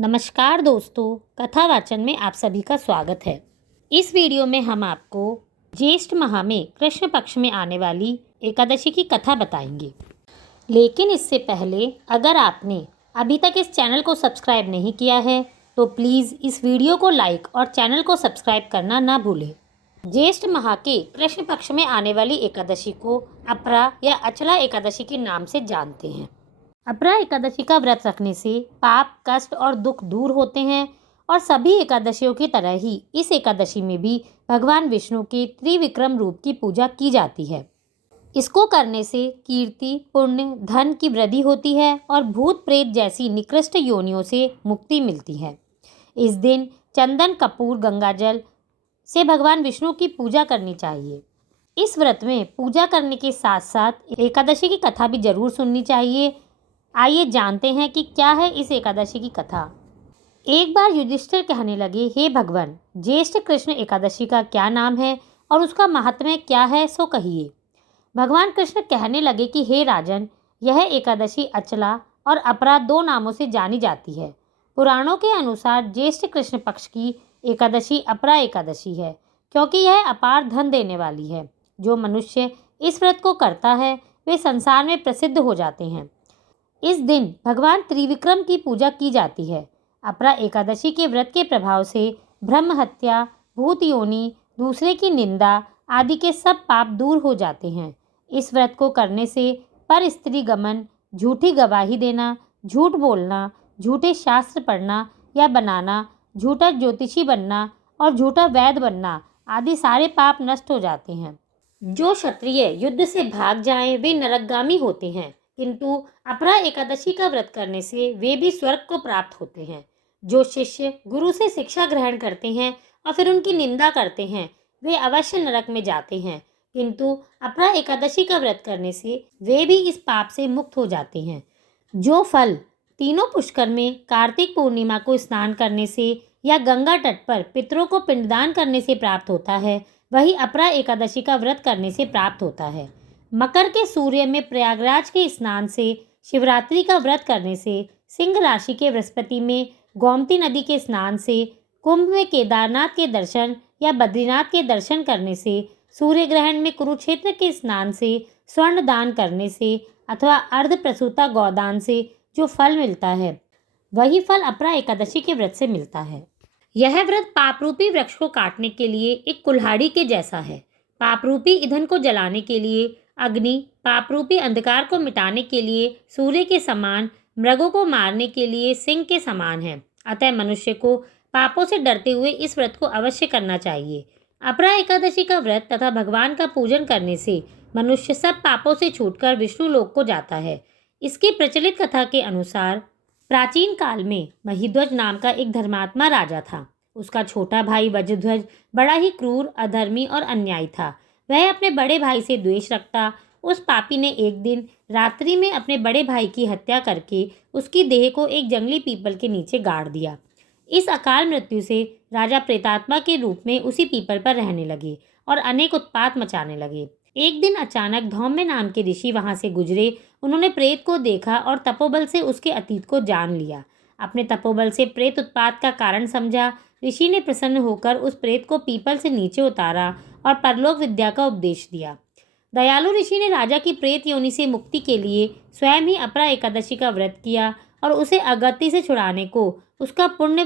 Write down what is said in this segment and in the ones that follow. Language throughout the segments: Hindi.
नमस्कार दोस्तों, कथा वाचन में आप सभी का स्वागत है। इस वीडियो में हम आपको ज्येष्ठ माह में कृष्ण पक्ष में आने वाली एकादशी की कथा बताएंगे। लेकिन इससे पहले अगर आपने अभी तक इस चैनल को सब्सक्राइब नहीं किया है तो प्लीज़ इस वीडियो को लाइक और चैनल को सब्सक्राइब करना ना भूलें। ज्येष्ठ माह के कृष्ण पक्ष में आने वाली एकादशी को अपरा या अचला एकादशी के नाम से जानते हैं। अपरा एकादशी का व्रत रखने से पाप, कष्ट और दुख दूर होते हैं और सभी एकादशियों की तरह ही इस एकादशी में भी भगवान विष्णु के त्रिविक्रम रूप की पूजा की जाती है। इसको करने से कीर्ति, पुण्य, धन की वृद्धि होती है और भूत प्रेत जैसी निकृष्ट योनियों से मुक्ति मिलती है। इस दिन चंदन, कपूर, गंगाजल से भगवान विष्णु की पूजा करनी चाहिए। इस व्रत में पूजा करने के साथ साथ एकादशी की कथा भी जरूर सुननी चाहिए। आइए जानते हैं कि क्या है इस एकादशी की कथा। एक बार युधिष्ठिर कहने लगे, हे भगवान, ज्येष्ठ कृष्ण एकादशी का क्या नाम है और उसका महात्म्य क्या है, सो कहिए। भगवान कृष्ण कहने लगे कि हे राजन, यह एकादशी अचला और अपरा दो नामों से जानी जाती है। पुराणों के अनुसार ज्येष्ठ कृष्ण पक्ष की एकादशी अपरा एकादशी है, क्योंकि यह अपार धन देने वाली है। जो मनुष्य इस व्रत को करता है वे संसार में प्रसिद्ध हो जाते हैं। इस दिन भगवान त्रिविक्रम की पूजा की जाती है। अपरा एकादशी के व्रत के प्रभाव से ब्रह्म हत्या, भूत योनि, दूसरे की निंदा आदि के सब पाप दूर हो जाते हैं। इस व्रत को करने से पर स्त्री गमन, झूठी गवाही देना, झूठ बोलना, झूठे शास्त्र पढ़ना या बनाना, झूठा ज्योतिषी बनना और झूठा वैद्य बनना आदि सारे पाप नष्ट हो जाते हैं। जो क्षत्रिय युद्ध से भाग जाएं वे नरकगामी होते हैं, किंतु अपरा एकादशी का व्रत करने से वे भी स्वर्ग को प्राप्त होते हैं। जो शिष्य गुरु से शिक्षा ग्रहण करते हैं और फिर उनकी निंदा करते हैं वे अवश्य नरक में जाते हैं, किंतु अपरा एकादशी का व्रत करने से वे भी इस पाप से मुक्त हो जाते हैं। जो फल तीनों पुष्कर में कार्तिक पूर्णिमा को स्नान करने से या गंगा तट पर पितरों को पिंडदान करने से प्राप्त होता है, वही अपरा एकादशी का व्रत करने से प्राप्त होता है। मकर के सूर्य में प्रयागराज के स्नान से, शिवरात्रि का व्रत करने से, सिंह राशि के बृहस्पति में गोमती नदी के स्नान से, कुंभ में केदारनाथ के दर्शन या बद्रीनाथ के दर्शन करने से, सूर्य ग्रहण में कुरुक्षेत्र के स्नान से, स्वर्ण दान करने से अथवा अर्ध प्रसूता गौदान से जो फल मिलता है वही फल अपरा एकादशी के व्रत से मिलता है। यह व्रत पापरूपी वृक्ष को काटने के लिए एक कुल्हाड़ी के जैसा है। पापरूपी ईंधन को जलाने के लिए अग्नि, पापरूपी अंधकार को मिटाने के लिए सूर्य के समान, मृगों को मारने के लिए सिंह के समान है। अतः मनुष्य को पापों से डरते हुए इस व्रत को अवश्य करना चाहिए। अपरा एकादशी का व्रत तथा भगवान का पूजन करने से मनुष्य सब पापों से छूटकर विष्णु लोक को जाता है। इसकी प्रचलित कथा के अनुसार प्राचीन काल में महिध्वज नाम का एक धर्मात्मा राजा था। उसका छोटा भाई वज्रध्वज बड़ा ही क्रूर, अधर्मी और अन्यायी था। वह अपने बड़े भाई से द्वेष रखता। उस पापी ने एक दिन रात्रि में अपने बड़े भाई की हत्या करके उसकी देह को एक जंगली पीपल के नीचे गाड़ दिया। इस अकाल मृत्यु से राजा प्रेतात्मा के रूप में उसी पीपल पर रहने लगे और अनेक उत्पात मचाने लगे। एक दिन अचानक धौम्य नाम के ऋषि वहां से गुजरे। उन्होंने प्रेत को देखा और तपोबल से उसके अतीत को जान लिया। अपने तपोबल से प्रेत उत्पात का कारण समझा। ऋषि ने प्रसन्न होकर उस प्रेत को पीपल से नीचे उतारा और परलोक विद्या का उपदेश दिया। दयालु ऋषि ने राजा की प्रेत योनि से मुक्ति के लिए स्वयं ही अपरा एकादशी का व्रत किया और उसे अगति से छुड़ाने को उसका पुण्य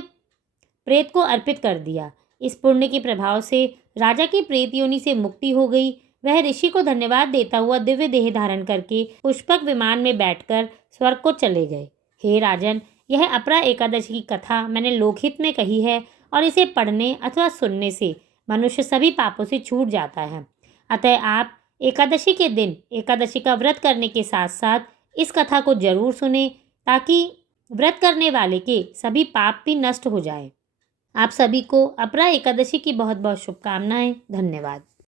प्रेत को अर्पित कर दिया। इस पुण्य के प्रभाव से राजा की प्रेत योनि से मुक्ति हो गई। वह ऋषि को धन्यवाद देता हुआ दिव्य देह धारण करके पुष्पक विमान में बैठकर स्वर्ग को चले गए। हे राजन, यह अपरा एकादशी की कथा मैंने लोकहित में कही है और इसे पढ़ने अथवा सुनने से मनुष्य सभी पापों से छूट जाता है। अतः आप एकादशी के दिन एकादशी का व्रत करने के साथ साथ इस कथा को जरूर सुने, ताकि व्रत करने वाले के सभी पाप भी नष्ट हो जाए। आप सभी को अपरा एकादशी की बहुत बहुत शुभकामनाएं। धन्यवाद।